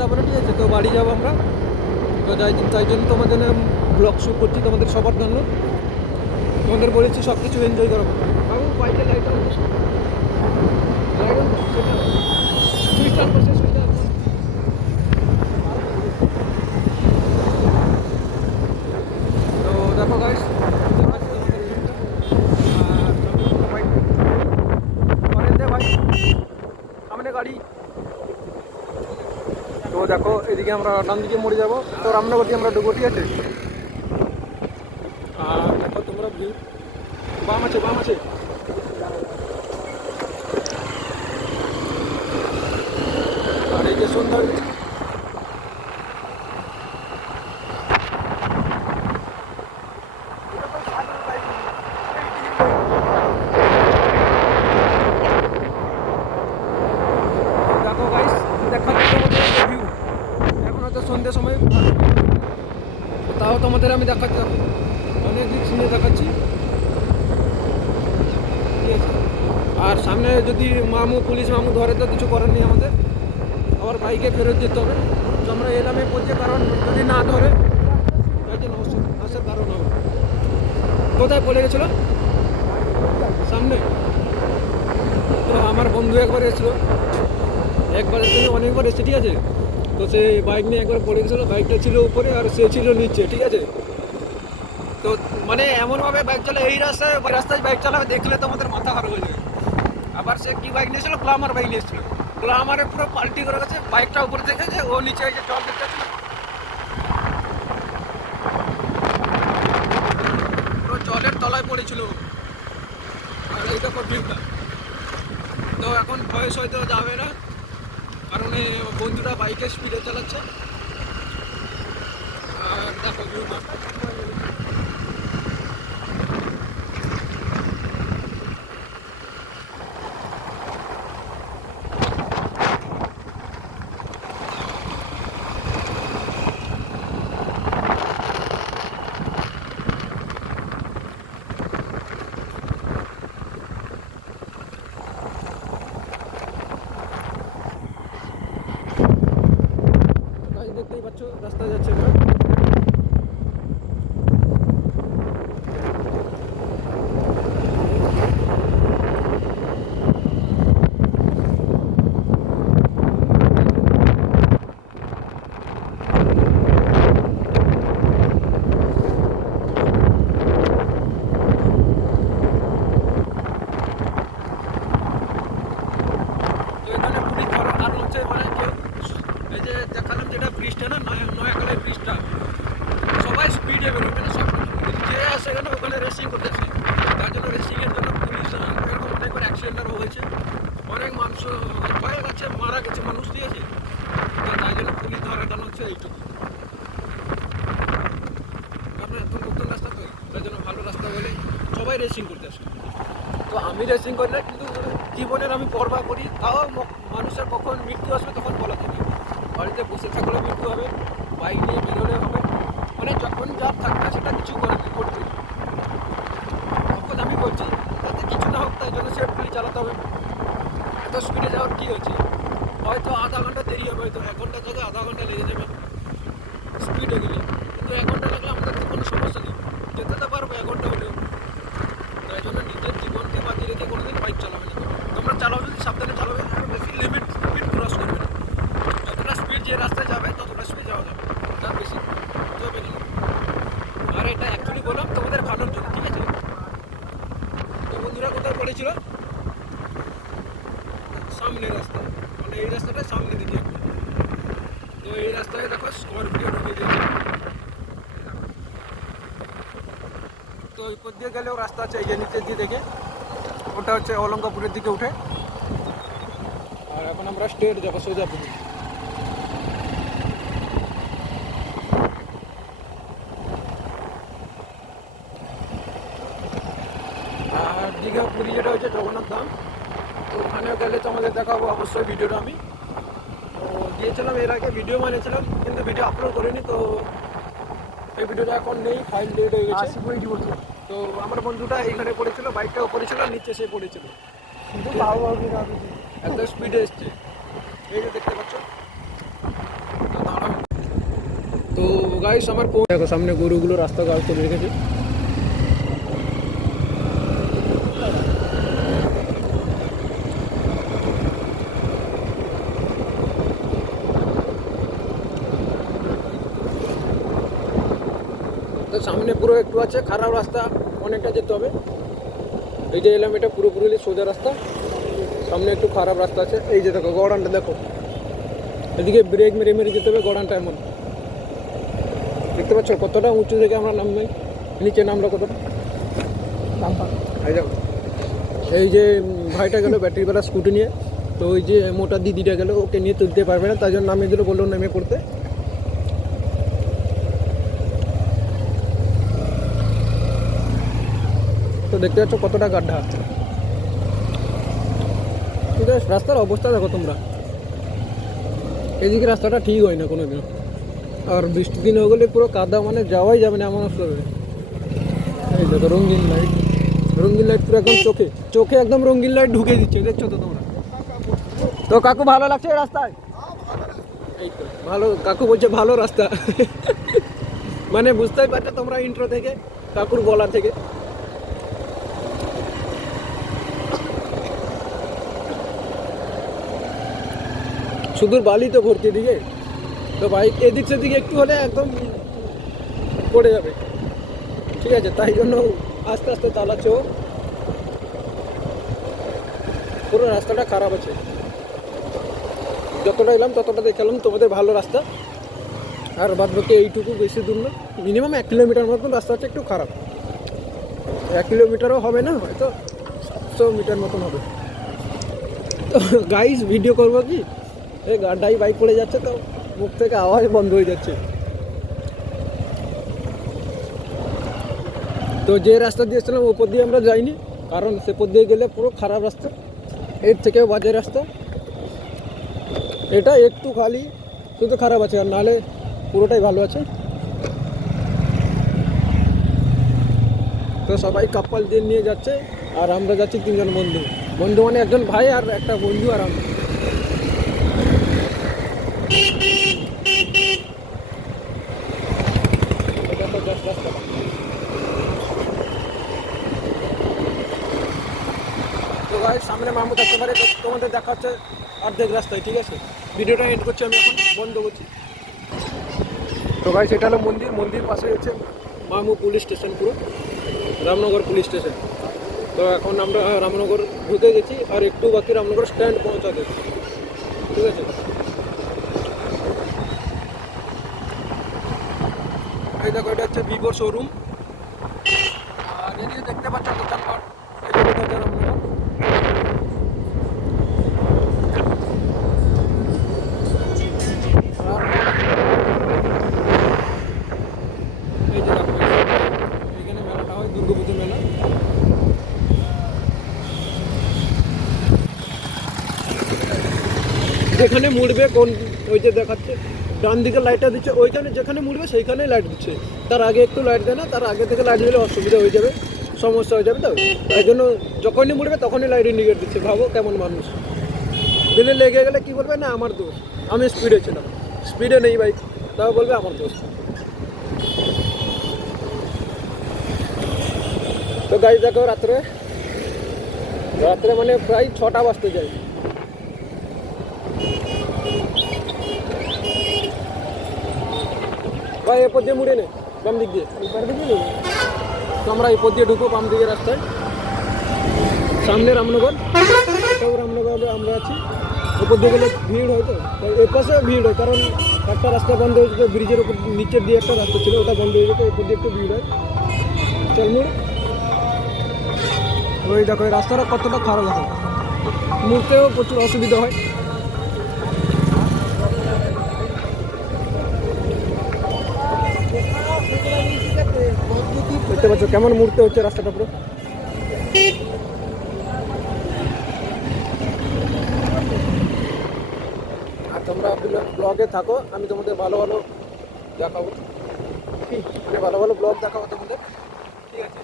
যাবো না, ঠিক আছে? তো বাড়ি যাবো আমরা। তো তাই জন্য তোমাদের ব্লগ শ্যুট করছি তোমাদের সবার জন্য। তোমাদের বলেছি সব কিছু এনজয় করবো। বাবু বাইকে লাইট অন করো, লাইট অন করো, সেটা সুইচ অন করছে, সুইচ অন করো। তো দেখো গাইস, ভাই সামনে গাড়ি। তো দেখো এদিকে আমরা ডান দিকে মরে যাবো, তো রামনগর দিয়ে আমরা ঢুকবো, ঠিক আছে? আর দেখো তোমরা ভিউ, বাম আছে, বাম আছে। আর এই যে সুন্দর দেখো গাইস, দেখাচ্ছি তোমাদের ভিউ। এখন হয়তো সন্ধ্যের সময়, তাও তোমাদের আমি দেখাচ্ছি, অনেক দিক নিয়ে দেখাচ্ছি, ঠিক আছে? আর সামনে যদি পুলিশ মামু ধরে তো কিছু করার নেই আমাদের, আবার বাইকে ফেরত যেতে হবে। তো আমরা এলামে পড়ছে, কারণ যদি না ধরে তাই জন্য আসার কারণ হবে। কোথায় পড়ে গেছিলো সামনে? তো আমার বন্ধু একবার এসেছিলো, একবার থেকে অনেকবার এসেছে, ঠিক আছে? তো সে বাইক নিয়ে একবার পড়ে গেছিলো, বাইকটা ছিল উপরে আর সে ছিল নিচে, ঠিক আছে? তো মানে এমনভাবে বাইক চালায়, এই রাস্তায় বাইক চালাবে দেখলে তোমাদের মাথা খারাপ হয়ে যাবে। আবার সে কি বাইক নিয়েছিল, গ্ল্যামার বাইক নিয়েছিল, গ্ল্যামারে পুরো পাল্টি করে গেছে, বাইকটা উপরে দেখেছে, ও নিচে এই যে জল দেখতে পাচ্ছিল, পুরো জলের তলায় পড়েছিল। আর এই দেখো ভিউটা। তো এখন বয়স হয়তো যাবে না, কারণ বন্ধুরা বাইকে স্পিডে চালাচ্ছে। আর দেখো ভিউটা। দেখতেই পাচ্ছ রাস্তায় যাচ্ছে আমরা। তো এখানে পুলিশ ধরার কারণ হচ্ছে মানে কেউ, এই যে দেখালাম যেটা ব্রিজটা না, নয়াখালী ব্রিজটা, সবাই স্পিডে বেরোয়, মানে সব যে আসে এখানে ওখানে রেসিং করতেছে। তার জন্য রেসিংয়ের জন্য পুলিশ এরকম অনেকবার অ্যাক্সিডেন্টও হয়েছে, অনেক মানুষ হয়ে গেছে, মারা গেছে মানুষ, ঠিক আছে? তো তাই জন্য পুলিশ ধরার কারণ হচ্ছে এইটুকু। কারণ এত নতুন রাস্তা তো, তাই জন্য ভালো রাস্তা বলে সবাই রেসিং করতে আসে। তো আমি রেসিং করি না, কিন্তু জীবনের আমি পরোয়া করি। তাও মানুষের কখন মৃত্যু আসবে তখন বলা যায় না। বাড়িতে বসে থাকলেও মৃত্যু হবে, বাইক নিয়ে বেরোলে হবে, মানে যখন যা থাকবে সেটা কিছু করতে। তখন আমি বলছি যাতে কিছু না হোক, তাই জন্য সেফলি চালাতে হবে। এত স্পিডে যাওয়ার কী হয়েছে? হয়তো আধা ঘন্টা দেরি হবে, হয়তো 1 ঘন্টা থেকে আধা ঘন্টা লেগে যাবে স্পিডে গেলে, কিন্তু 1 ঘন্টা লাগলে আমাদের তো কোনো সমস্যা নেই, যেতে তো পারবো 1 ঘন্টা হলেও। তাই জন্য নিজের জীবনকে বাঁচিয়ে রেখে কোনোদিন বাইক চালাবে না। তোমরা চালাবে যদি সাবধানে চালাবে, আর বেশি লিমিট স্পিড ক্রস করবে না। যতটা স্পিড যে রাস্তায় যাবে ততটা স্পিড যাওয়া যাবে, তার বেশি চলবে না। আর এটা অ্যাকচুয়ালি বললাম তোমাদের ভালোর জন্য, ঠিক আছে? তো বন্ধুরা কোথায় পড়েছিল? সামনে রাস্তা, মানে এই রাস্তাটা সামনে দিকে। তো এই রাস্তায় দেখো স্করপিও ঢুকে দিয়েছে। তো ওই পথ দিয়ে গেলেও রাস্তা আছে, এই যে নিচের দিয়ে দেখে, ওটা হচ্ছে অলঙ্কাপুরের দিকে উঠে। আর এখন আমরা স্ট্রেট যাবো, সোজা পুকুর। আর দীঘা পুরী যেটা হচ্ছে জগন্নাথ ধাম, তো ওখানে গেলে তো আমাদের দেখাবো অবশ্যই ভিডিওটা। আমি তো দিয়েছিলাম এর আগে, ভিডিও বানিয়েছিলাম, কিন্তু ভিডিও আপলোড করিনি। তো এই ভিডিওটা এখন নেই, ফাইল ডেট হয়ে গেছে। তো আমার বন্ধুটা এইখানে পড়েছিল, বাইকটাও পড়েছিল, নিচে সে পড়েছিল, কিন্তু এত স্পিডে এসছে, এই যে দেখতে পাচ্ছ। গাইস আমার দেখো সামনে গরুগুলো রাস্তা গাছ করে রেখেছে। তো সামনে পুরো একটু আছে খারাপ রাস্তা, অনেকটা যেতে হবে। এই যে এলাম এটা পুরোপুরি সোজা রাস্তা, সামনে একটু খারাপ রাস্তা আছে। এই যে দেখো গড়ানটা দেখো, এদিকে ব্রেক মেরে মেরে যেতে হবে। গড়ানটা এমন দেখতে পাচ্ছ কতটা উঁচু থেকে আমরা নামবে, নিচে নামলো কতটা। এই দেখো এই যে ভাইটা গেল ব্যাটারিওয়ালা স্কুটি নিয়ে, তো ওই যে মোটা দিদিটা গেল, ওকে নিয়ে তুলতে পারবে না, তাই জন্য নামিয়ে দিল, বললো নেমে পড়তে। তো দেখতে পাচ্ছ কতটা গাড্ডা। ঠিক আছে, রাস্তার অবস্থা দেখো তোমরা, এদিকে রাস্তাটা ঠিক হয় না কোনো দিন, আর বৃষ্টির দিন হয়ে গেলে পুরো কাদা, মানে যাওয়াই যাবে না এমন অবস্থা হবে। এই দেখো রঙিন লাইট, রঙিন লাইট পুরো একদম চোখে চোখে একদম রঙিন লাইট ঢুকে দিচ্ছে, দেখছো তো তোমরা। তো কাকু ভালো লাগছে এই রাস্তায়? এই তো ভালো, কাকু বলছে ভালো রাস্তা। মানে বুঝতেই পারছো তোমরা ইন্ট্রো থেকে, কাকুর বলা থেকে। শুধু বালি তো ভর্তি দিকে, তো বাইক এদিক সেদিকে একটু হলে একদম পড়ে যাবে। ঠিক আছে, তাই জন্য আস্তে আস্তে চালাচ্ছো। পুরো রাস্তাটা খারাপ আছে, যতটা এলাম ততটা দেখালাম তোমাদের ভালো রাস্তা। আর বাদ বাকি এইটুকু, বেশি দূর না, মিনিমাম 1 কিলোমিটার মতন রাস্তা আছে, একটু খারাপ। 1 কিলোমিটারও হবে না, হয়তো 100 মিটার মতন হবে। তো গাইস ভিডিও করবো কি, এই গাড্ডাই বাইক পড়ে যাচ্ছে, তো মুখ থেকে আওয়াজ বন্ধ হয়ে যাচ্ছে। তো যে রাস্তা দিয়েছিলাম ওপর দিয়ে আমরা যাইনি, কারণ সেপর দিয়ে গেলে পুরো খারাপ রাস্তা, এর থেকেও বাজে রাস্তা। এটা একটু খালি শুধু খারাপ আছে, আর নাহলে পুরোটাই ভালো আছে। তো সবাই কাপ্পাল দিয়ে নিয়ে যাচ্ছে, আর আমরা যাচ্ছি 3 জন বন্ধু। বন্ধু মানে একজন ভাই আর একটা বন্ধু, আর আমি। তো ভাই সামনে মামু থাকতে পারে, তো তোমাদের দেখা হচ্ছে অর্ধেক রাস্তায়। ঠিক আছে, ভিডিওটা এন্ড করছি আমি, এখন বন্ধ করছি। তো ভাই সেটা হলো মন্দির, মন্দির পাশে হচ্ছে মামু পুলিশ স্টেশন, পুরো রামনগর পুলিশ স্টেশন। তো এখন আমরা রামনগর ঢুকে গেছি, আর একটু বাকি রামনগর স্ট্যান্ড পৌঁছাতে। ঠিক আছে, এই দেখো এটা হচ্ছে ভিভোর শোরুম, আর এদিকে দেখতে পাচ্ছ দোকানপাট, এটা হচ্ছে রামনগর। এই যে দেখো এখানে মেলাটা হয়, দুর্গাপুজো মেলা। যেখানে মুড়বে কোন, ওই যে দেখাচ্ছে ডান দিকে লাইটটা দিচ্ছে, ওইখানে যেখানে মুড়বে সেইখানেই লাইট দিচ্ছে, তার আগে একটু লাইট দেয় না, তার আগে থেকে লাইট দিলে অসুবিধা হয়ে যাবে, সমস্যা হয়ে যাবে। তো তাই জন্য যখনই মুড়বে তখনই লাইট ইন্ডিকেট দিচ্ছে। ভাবো কেমন মানুষ, দিলে লেগে গেলে কি বলবে, না আমার দোষ, আমি স্পিডে ছিলাম, স্পিডে নেই বাইক, তাও বলবে আমার দোষ। তো গাড়ি দেখো রাত্রে রাত্রে মানে প্রায় 6টা বাজতে যায়। ভাই এরপর দিয়ে মুড়ে নে, বাম দিক দিয়ে, তো আমরা এরপর দিয়ে ঢুকবো বাম দিকে রাস্তায়। সামনে রামনগর, সব রামনগরে আমরা আছি। এরপর দিয়ে গেলে ভিড় হয়, তো এর পাশে ভিড় হয়, কারণ একটা রাস্তা বন্ধ হয়ে যেত, ব্রিজের উপর নিচের দিয়ে একটা রাস্তা ছিল, ওটা বন্ধ হয়ে যেত, এরপর দিয়ে একটু ভিড় হয়। চল মুড়। ওই দেখো এই রাস্তাটা কতটা খারাপ আছে, মুড়তেও প্রচুর অসুবিধা হয়। দেখতে পাচ্ছ কেমন মুড়তে হচ্ছে রাস্তাটা পুরো। আর তোমরা ব্লগে থাকো, আমি তোমাদের ভালো ভালো দেখাবো, ভালো ভালো ব্লগ দেখাবো তোমাদের। ঠিক আছে,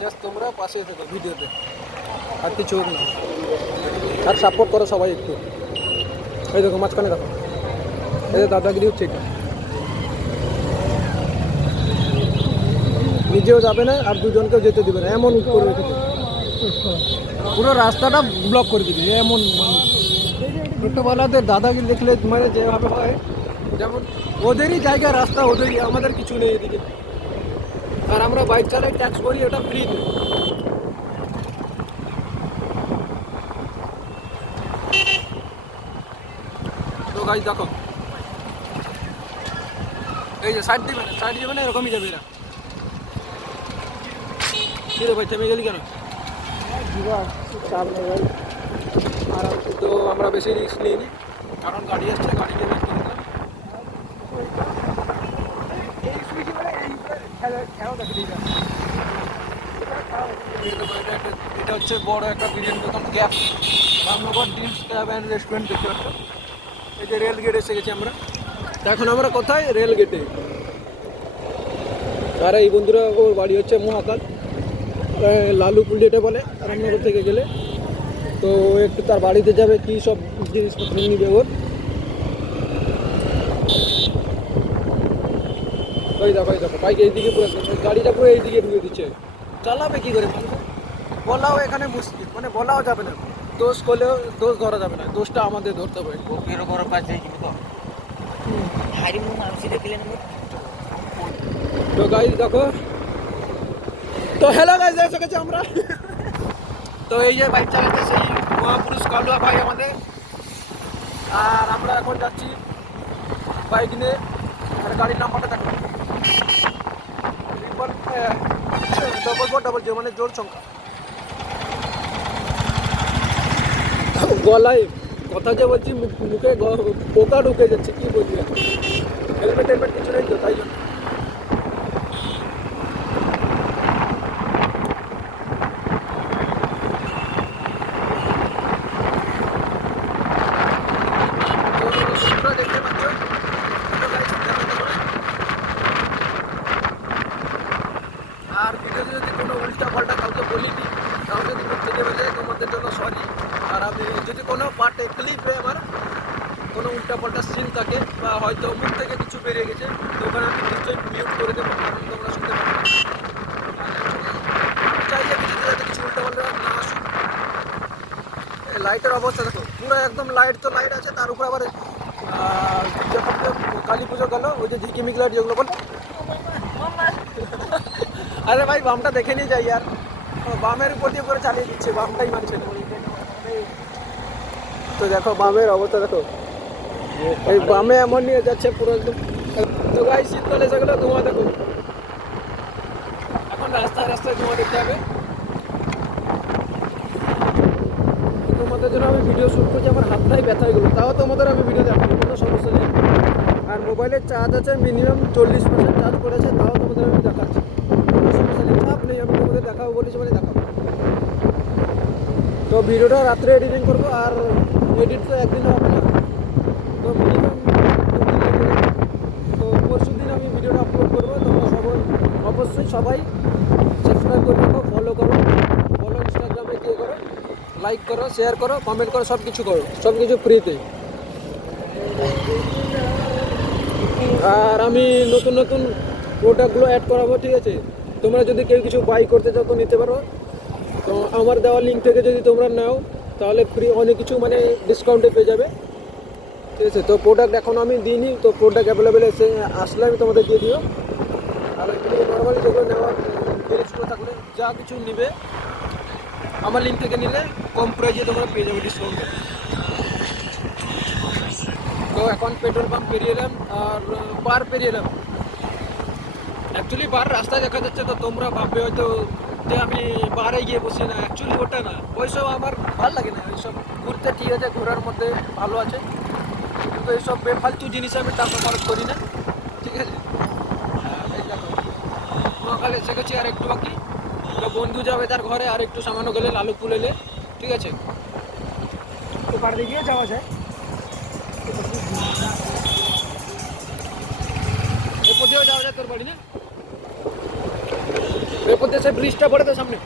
জাস্ট তোমরা পাশে থাকো ভিডিওতে, আর কিছু হোক না, আর সাপোর্ট করো সবাই একটু। এই দেখো মাঝখানে দেখো, এই দাদাগিরি হচ্ছে এটা। নিজেও যাবে না আর দুজনকেও যেতে দিবে না, এমন করে রেখেছে। পুরো রাস্তাটা ব্লক করে দিবি এমন মানুষ। টোটোওয়ালাদের দাদাগিরি দেখলে মানে যেভাবে হয়, যেমন ওদেরই জায়গা রাস্তা ওদেরই, আমাদের কিছু নেই এদিকে। আর আমরা বাইক চালাই, ট্যাক্স করি, ওটা ফ্রিতে। তো গাইজ দেখো, এই যে সাইড দিবে না, সাইড দিবে না, এরকমই যাবে এরা। কি রে ভাই, থেমে গেলি কেন? আর তো আমরা বেশি রিস্ক নিইনি, কারণ গাড়ি আসছে, গাড়িকে ওয়েট করে দিলাম। এটা হচ্ছে বড় একটা বিরিয়ানি দোকান, cab, Ramnagar dreams cab and restaurant দেখতে পাচ্ছ। এই যে রেল গেট এসে গেছি আমরা। তো এখন আমরা কোথায়? রেল গেটে। আর এই বন্ধুরা, ওর বাড়ি হচ্ছে মহাকাল, লালুপুল যেটা বলে রামনগর থেকে গেলে। তো একটু তার বাড়িতে যাবে, কি সব জিনিসপত্র নিবে ওর। ওই দেখো বাইক এইদিকে পুরো, গাড়িটা পুরো এইদিকে ঢুকে দিচ্ছে। চালাবে কি করে মানুষ? বলাও এখানে মুশকিল, মানে বলাও যাবে না, দোষ করলেও দোষ ধরা যাবে না, দোষটা আমাদের ধরতে হবে। তো গাইজ দেখো, তো হ্যালো গাইজ, এসে গেছি আমরা। তো এই যে বাইক চালাতে সেই মহাপুরুষ কালুয়া ভাই আমাদের, আর আমরা এখন যাচ্ছি বাইক নিয়ে। আর গাড়ির নাম্বারটা দেখো, 44400, মানে জোর সংখ্যা। গলায় কথা যে বলছি, মুখে পোকা ঢুকে যাচ্ছে, কি বলছি। হেলমেট টেলমেট কিছু নেই তো, তাই জন্য। দেখতে পাচ্ছ, আর ভিডিওতে যদি কোনো উল্টা পাল্টা কাউকে বলিনি, কাউকে যদি থেকে বলে তোমাদের জন্য সরি। আর আমি যদি কোনো পার্টে ক্লিপে আমার কোনো উল্টা পাল্টা সিন থাকে, বা হয়তো মুখ থেকে কিছু বেরিয়ে গেছে, তো ওখানে আমি নিশ্চয়ই মিউট করে দেবো, কারণ তোমরা শুনতে পারো। আমি চাই যে ভিডিওতে যাতে কিছু উল্টা পাল্টা না আসুক। লাইটের অবস্থা দেখো, পুরো একদম লাইট, তো লাইট আছে, তার উপর আবার যখন কালী পুজো গেল, ওই যে ঝিকিমিক লাইট যেগুলো বলে। আরে ভাই, বামটা দেখে নিয়ে যাই, আর বামের উপর দিয়ে করে চালিয়ে দিচ্ছে, বামটাই মানছে না। তো দেখো বামের অবস্থা দেখো, এই বামে এমন নিয়ে যাচ্ছে পুরো একদম। তো ভাই শীতকাল এসে গেলো, ধোঁয়া দেখো, এখন রাস্তায় রাস্তায় ধোঁয়া দেখতে হবে। তোমাদের জন্য আমি ভিডিও শ্যুট করছি, আমার হাতটাই ব্যথা হয়ে গেলো, তাও তোমাদের আমি ভিডিও দেখাবো, কোনো সমস্যা নেই। আর মোবাইলের চার্জ আছে মিনিমাম 40% চার্জ করেছে, তাও তোমাদের আমি দেখাচ্ছি, কোনো সমস্যা নেই, চাপ নেই। আমি তোমাদের দেখাবো বলেছি মানে দেখাবো। তো ভিডিওটা রাত্রে এডিটিং করবো, আর এডিট তো একদিন হবে না, তো মিনিমাম 2 দিন লেগে যাবে। তো পরশু দিন আমি ভিডিওটা আপলোড করবো। তোমরা সবাই অবশ্যই সবাই সাবস্ক্রাইব করে রাখো, ফলো করো, ইনস্টাগ্রামে গিয়ে করো, লাইক করো, শেয়ার করো, কমেন্ট করো, সব কিছু করো, সব কিছু ফ্রিতে। আর আমি নতুন নতুন প্রোডাক্টগুলো অ্যাড করাবো, ঠিক আছে? তোমরা যদি কেউ কিছু বাই করতে চাও তো নিতে পারো। তো আমার দেওয়া লিঙ্ক থেকে যদি তোমরা নাও, তাহলে ফ্রি অনেক কিছু মানে ডিসকাউন্টে পেয়ে যাবে, ঠিক আছে? তো প্রোডাক্ট এখন আমি দিইনি, তো প্রোডাক্ট অ্যাভেলেবেল এসে আসলে আমি তোমাদের দিয়ে দিও। আর নর্মালি যেগুলো নেওয়ার জিনিসগুলো থাকলে, যা কিছু নিবে আমার লিঙ্ক থেকে নিলে কম প্রাইজে তোমরা পেয়ে যাবে ডিসকাউন্টে। তো এখন পেট্রোল পাম্প পেরিয়ে এলাম, আর বার পেরিয়ে এলাম। অ্যাকচুয়ালি বার রাস্তায় দেখা যাচ্ছে, তো তোমরা ভাববে হয়তো যে আমি বারে গিয়ে বসি না, অ্যাকচুয়ালি ওটা না, ওইসব আমার ভালো লাগে না। ওইসব ঘুরতে ঠিক আছে, ঘোরার মধ্যে ভালো আছে, কিন্তু এইসব বেফালতু জিনিসে আমি টাকা খরচ করি না, ঠিক আছে? মহাকাল এসে গেছি, আর একটু বাকি। তো বন্ধু যাবে তার ঘরে, আর একটু সামান্য গেলে লালুপুল এলে, ঠিক আছে? তো পার দিকে যাওয়া যায়, এরপর দিয়েও যাওয়া যায় তোর বাড়ি না? এরপর দিয়ে সে ব্রিজটা পড়ে তো সামনে।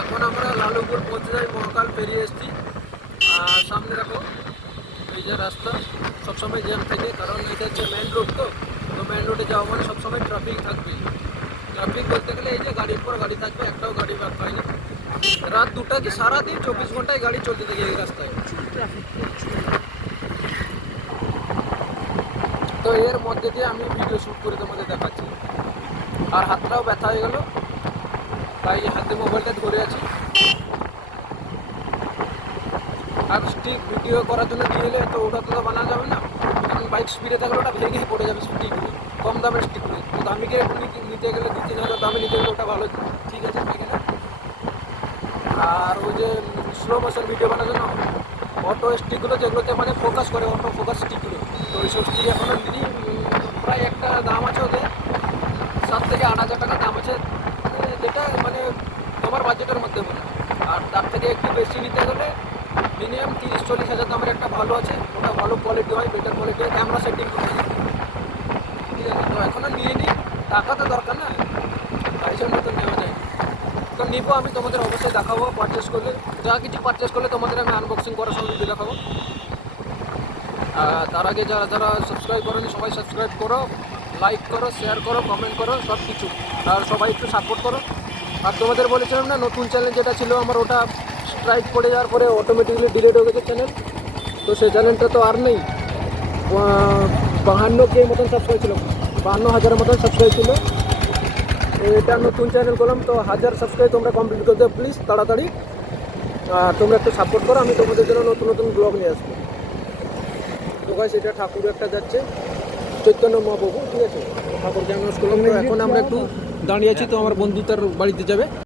এখন আমরা লালুপুর পৌঁছে যাই, মহাকাল পেরিয়ে এসেছি। আর সামনে দেখো এই যে রাস্তা সবসময় জ্যাম থাকে, কারণ এটা হচ্ছে মেন রোড। তো মেন রোডে যাওয়া মানে সবসময় ট্রাফিক থাকবে। ট্রাফিক বলতে গেলে এই যে গাড়ির পর গাড়ি থাকবে, একটাও গাড়ি বাদ পায়নি। রাত 2টা কি সারাদিন 24 ঘন্টায় গাড়ি চলতে থাকে এই রাস্তায়। তো এর মধ্যে দিয়ে আমি ভিডিও শ্যুট করে তোমাদের দেখাচ্ছি। আর হাতটাও ব্যথা হয়ে গেল, তাই হাতে মোবাইলটা ধরে আছি। আর স্টিক ভিডিও করার জন্য দিয়ে এলে তো ওটা তো বানা যাবে না, কারণ বাইক স্পিডে থাকলে ওটা ভেঙে পড়ে যাবে স্টিকগুলো, কম দামের স্টিকগুলো। তো দামিকে নিতে গেলে 2-3 হাজার দামে নিতে গেলে ওটা ভালো, ঠিক আছে থাকে না। আর ওই যে স্লো মোশন ভিডিও বানার জন্য অটো স্টিকগুলো, যেগুলোতে মানে ফোকাস করে, অটো ফোকাস স্টিকগুলো, তো ওই সব স্টিক এখনও নিই। প্রায় একটা দাম আছে ওদের 7 থেকে 8 হাজার টাকা দাম আছে, যেটা মানে তোমার বাজেটের মধ্যে বলে। আর তার থেকে একটু বেশি নিতে গেলে মিনিমাম 30-40 হাজার দামের একটা ভালো আছে, ওটা ভালো কোয়ালিটি হয়, বেটার কোয়ালিটি হয়, ক্যামেরা সেটিং করে যায়, ঠিক আছে। তো এখনও নিয়ে নিই, টাকা তো দরকার না, তাই জন্য তো নেওয়া যায়। তো নিব আমি, তোমাদের অবশ্যই দেখাবো পারচেস করলে, যা কিছু পারচেস করলে তোমাদের আমি আনবক্সিং করার সময় ভিডিও দেখাবো। তার আগে যারা যারা সাবস্ক্রাইব করেনি সবাই সাবস্ক্রাইব করো, লাইক করো, শেয়ার করো, কমেন্ট করো, সব কিছু। আর সবাই একটু সাপোর্ট করো। আর তোমাদের বলেছিলাম না নতুন চ্যানেল যেটা ছিল আমার, ওটা স্ট্রাইক পড়ে যাওয়ার পরে অটোমেটিকলি ডিলিট হয়ে গেছে চ্যানেল। তো সেই চ্যানেলটা তো আর নেই। 52K মতন সাবস্ক্রাইব ছিল, 52,000 মতন সাবস্ক্রাইব ছিল। এটা নতুন চ্যানেল করলাম, তো 1000 সাবস্ক্রাইব তোমরা কমপ্লিট করে দেবো প্লিজ তাড়াতাড়ি। আর তোমরা একটু সাপোর্ট করো, আমি তোমাদের জন্য নতুন নতুন ব্লগ নিয়ে আসবো। তো গাইস এটা ঠাকুর একটা যাচ্ছে, চৈতন্য মহাপ্রভু, ঠিক আছে, ঠাকুরকে আমরা করলাম। তো এখন আমরা একটু দাঁড়িয়ে আছি, তো আমার বন্ধু তার বাড়িতে যাবে।